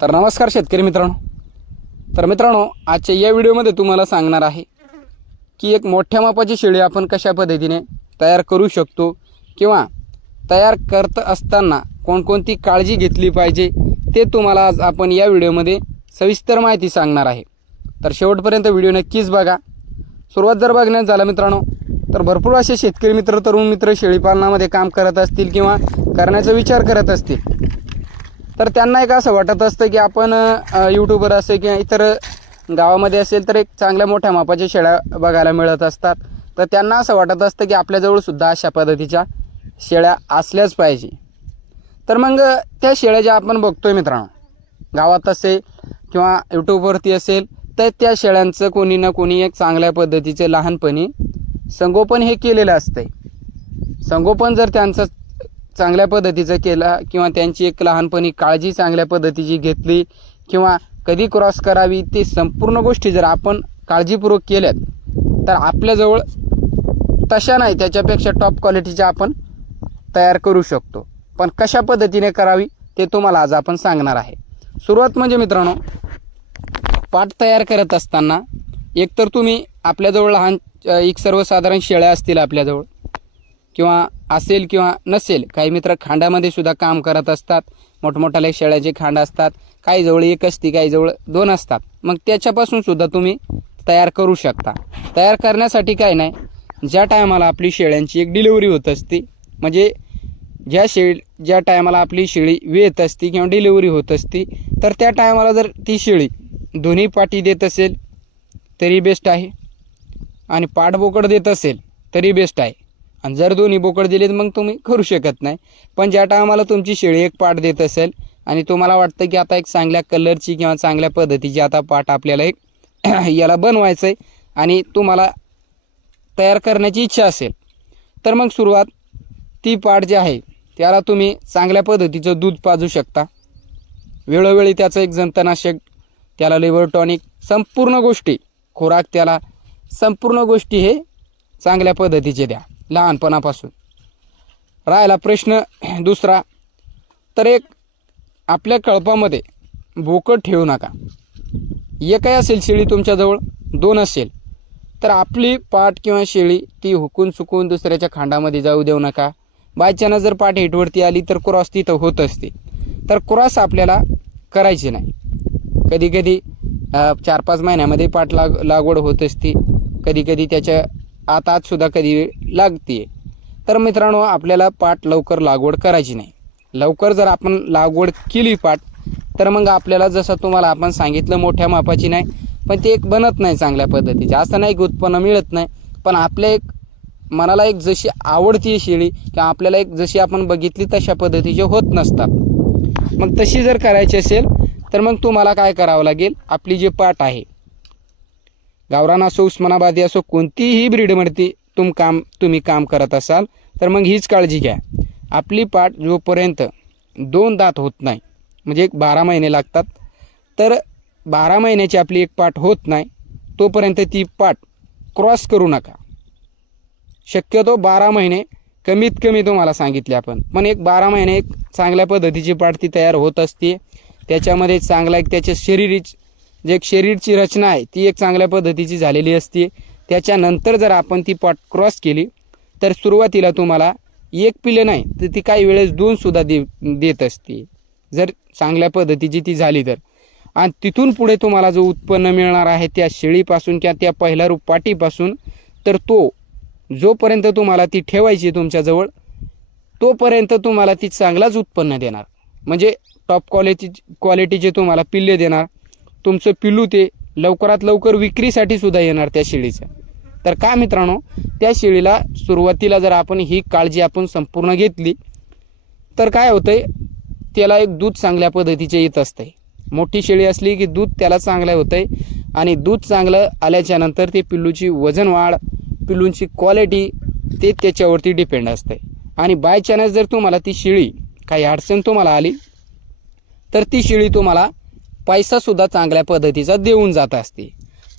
तर नमस्कार शेतकरी मित्रांनो. तर मित्रांनो, आजच्या या व्हिडिओमध्ये तुम्हाला सांगणार आहे की एक मोठ्या मापाची शेळी आपण कशा पद्धतीने तयार करू शकतो किंवा तयार करत असताना कोणकोणती काळजी घेतली पाहिजे ते तुम्हाला आज आपण या व्हिडिओमध्ये सविस्तर माहिती सांगणार आहे. तर शेवटपर्यंत व्हिडिओ नक्कीच बघा. सुरुवात जर बघण्यात झाला मित्रांनो, तर भरपूर असे शेतकरी मित्र, तरुण मित्र शेळी पालनामध्ये काम करत असतील किंवा करण्याचा विचार करत असतील. तर त्यांना एक असं वाटत असतं की आपण यूट्यूबवर असेल किंवा इतर गावामध्ये असेल तर एक चांगल्या मोठ्या मापाच्या शेळ्या बघायला मिळत असतात. तर त्यांना असं वाटत असतं की आपल्याजवळ सुद्धा अशा पद्धतीच्या शेळ्या असल्याच पाहिजे. तर मग त्या शेळ्या ज्या आपण बघतोय मित्रांनो, गावात असेल किंवा यूट्यूबवरती असेल, तर त्या शेळ्यांचं कोणी ना कोणी एक चांगल्या पद्धतीचे लहानपणी संगोपन हे केलेलं असतंय. संगोपन जर त्यांचं चांगल्या पद्धतीचं केला किंवा त्यांची एक लहानपणी काळजी चांगल्या पद्धतीची घेतली किंवा कधी क्रॉस करावी, ते संपूर्ण गोष्टी जर आपण काळजीपूर्वक केल्यात तर आपल्याजवळ तशा नाही, त्याच्यापेक्षा टॉप क्वालिटीच्या आपण तयार करू शकतो. पण कशा पद्धतीने करावी ते तुम्हाला आज आपण सांगणार आहे. सुरुवात म्हणजे मित्रांनो, पाट तयार करत असताना एकतर तुम्ही आपल्याजवळ लहान एक सर्वसाधारण शेळ्या असतील आपल्याजवळ किंवा असेल किंवा नसेल, काही मित्र खांडामध्ये सुद्धा काम करत असतात. मोठमोठ्याले शेळ्याचे खांड असतात, काही जवळ एक असते, काही जवळ दोन असतात. मग त्याच्यापासून सुद्धा तुम्ही तयार करू शकता. तयार करण्यासाठी काय नाही, ज्या टायमाला आपली शेळ्यांची एक डिलिव्हरी होत असते, म्हणजे ज्या टायमाला आपली शेळी वेत असते किंवा डिलिव्हरी होत असते, तर त्या टायमाला जर ती शेळी दोन्ही पाठी देत असेल तरी बेस्ट आहे आणि पाठबोकड देत असेल तरी बेस्ट आहे. आणि जर दोन्ही बोकड दिलेत मग तुम्ही करू शकत नाही. पण ज्या टायमाला तुमची शेळी एक पाठ देत असेल आणि तुम्हाला वाटतं की आता एक चांगल्या कलरची किंवा चांगल्या पद्धतीची आता पाठ आपल्याला एक याला बनवायचं आहे आणि तुम्हाला तयार करण्याची इच्छा असेल, तर मग सुरुवात ती पाठ जी आहे त्याला तुम्ही चांगल्या पद्धतीचं दूध पाजू शकता. वेळोवेळी त्याचं एक जंतनाशक, त्याला लिव्हर टॉनिक, संपूर्ण गोष्टी, खुराक, त्याला संपूर्ण गोष्टी हे चांगल्या पद्धतीचे द्या लहानपणापासून. राहिला प्रश्न दुसरा, तर एक आपल्या कळपामध्ये बोकड ठेवू नका. एकही असेल शेळी तुमच्याजवळ, दोन असेल तर आपली पाठ किंवा शेळी ती हुकून चुकून दुसऱ्याच्या खांडामध्ये जाऊ देऊ नका. बायचानं जर पाठ हेटवरती आली तर क्रॉस तिथं होत असते, तर क्रॉस आपल्याला करायची नाही. कधी कधी 4-5 महिन्यामध्ये पाठ लागवड होत असते, कधी कधी त्याच्या आत सुद्धा कधी लागते. तर मित्रांनो, आपल्याला पाट लवकर लागवड करायची नाही. लवकर जर आपण लागवड केली पाट, तर मग आपल्याला जसं तुम्हाला आपण सांगितलं मोठ्या मापाची नाही, पण ते एक बनत नाही चांगल्या पद्धतीचे. असं नाही की उत्पन्न मिळत नाही, पण आपल्या एक मनाला एक जशी आवडती शेळी किंवा आपल्याला एक जशी आपण बघितली तशा पद्धतीचे होत नसतात. मग तशी जर करायची असेल तर मग तुम्हाला काय करावं लागेल, आपली जी पाट आहे, गावरान असो, उस्मानाबादी असो, कोणतीही ब्रीडमध्ये तुम्ही काम करत असाल तर मग हीच काळजी घ्या. आपली पाट जोपर्यंत 2 दात होत नाही, म्हणजे एक 12 महिने लागतात, तर 12 महिन्याची आपली एक पाट होत नाही तोपर्यंत ती पाट क्रॉस करू नका. शक्यतो 12 महिने कमीत कमी तुम्हाला सांगितले आपण, पण एक 12 महिने एक चांगल्या पद्धतीची पाट ती तयार होत असते. त्याच्यामध्ये चांगला एक त्याच्या शरीरची रचना आहे ती एक चांगल्या पद्धतीची झालेली असते. त्याच्यानंतर जर आपण ती पाट क्रॉस केली तर सुरुवातीला तुम्हाला एक पिल्ले नाही तर ती काही वेळेस 2 सुद्धा देत असते, जर चांगल्या पद्धतीची ती झाली तर. आणि तिथून पुढे तुम्हाला जो उत्पन्न मिळणार आहे त्या शेळीपासून किंवा त्या पहिल्या रूप पाटीपासून, तर तो जोपर्यंत तुम्हाला ती ठेवायची तुमच्याजवळ तोपर्यंत तुम्हाला ती चांगलाच उत्पन्न देणार, म्हणजे टॉप क्वालिटीचे तुम्हाला पिल्ले देणार. तुमचं पिल्लू ते लवकरात लवकर विक्रीसाठी सुद्धा येणार त्या शेळीचं. तर काय मित्रांनो, त्या शेळीला सुरुवातीला जर आपण ही काळजी आपण संपूर्ण घेतली तर काय होतंय, त्याला एक दूध चांगल्या पद्धतीचे येत असते. मोठी शेळी असली की दूध त्याला चांगलं होतंय आणि दूध चांगलं आल्याच्या नंतर ते पिल्लूची वजन वाढ, पिल्लूंची क्वालिटी ते त्याच्यावरती डिपेंड असते. आणि बाय चान्स जर तुम्हाला ती शेळी काही अडचण तुम्हाला आली तर ती शेळी तुम्हाला पैसा सुद्धा चांगल्या पद्धतीचा देऊन जात असते.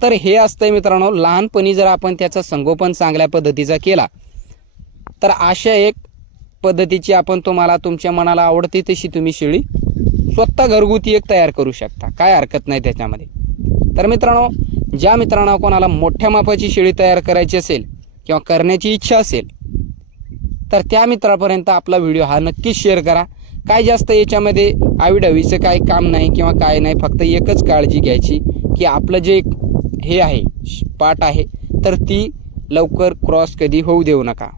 तर हे असतंय मित्रांनो, लहानपणी जर आपण त्याचा संगोपन चांगल्या पद्धतीचा केला तर अशा एक पद्धतीची आपण तुम्हाला तुमच्या मनाला आवडते तशी तुम्ही शेळी स्वतः घरगुती एक तयार करू शकता, काय हरकत नाही त्याच्यामध्ये. तर मित्रांनो, ज्या मित्रांना कोणाला मोठ्या मापाची शेळी तयार करायची असेल किंवा करण्याची इच्छा असेल तर त्या मित्रापर्यंत आपला व्हिडिओ हा नक्कीच शेअर करा. काय जास्त याच्यामध्ये आवीडावीचं काही काम नाही किंवा काय नाही, फक्त एकच काळजी घ्यायची की आपलं जे हे आहे पाट आहे तर ती लवकर क्रॉस कधी होऊ देऊ नका.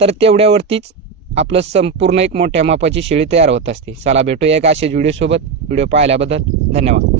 तर तेवढ्यावरतीच आपलं संपूर्ण एक मोठ्या मापाची शेळी तयार होत असते. चला भेटूया एक अशाच व्हिडिओसोबत. व्हिडिओ पाहिल्याबद्दल धन्यवाद.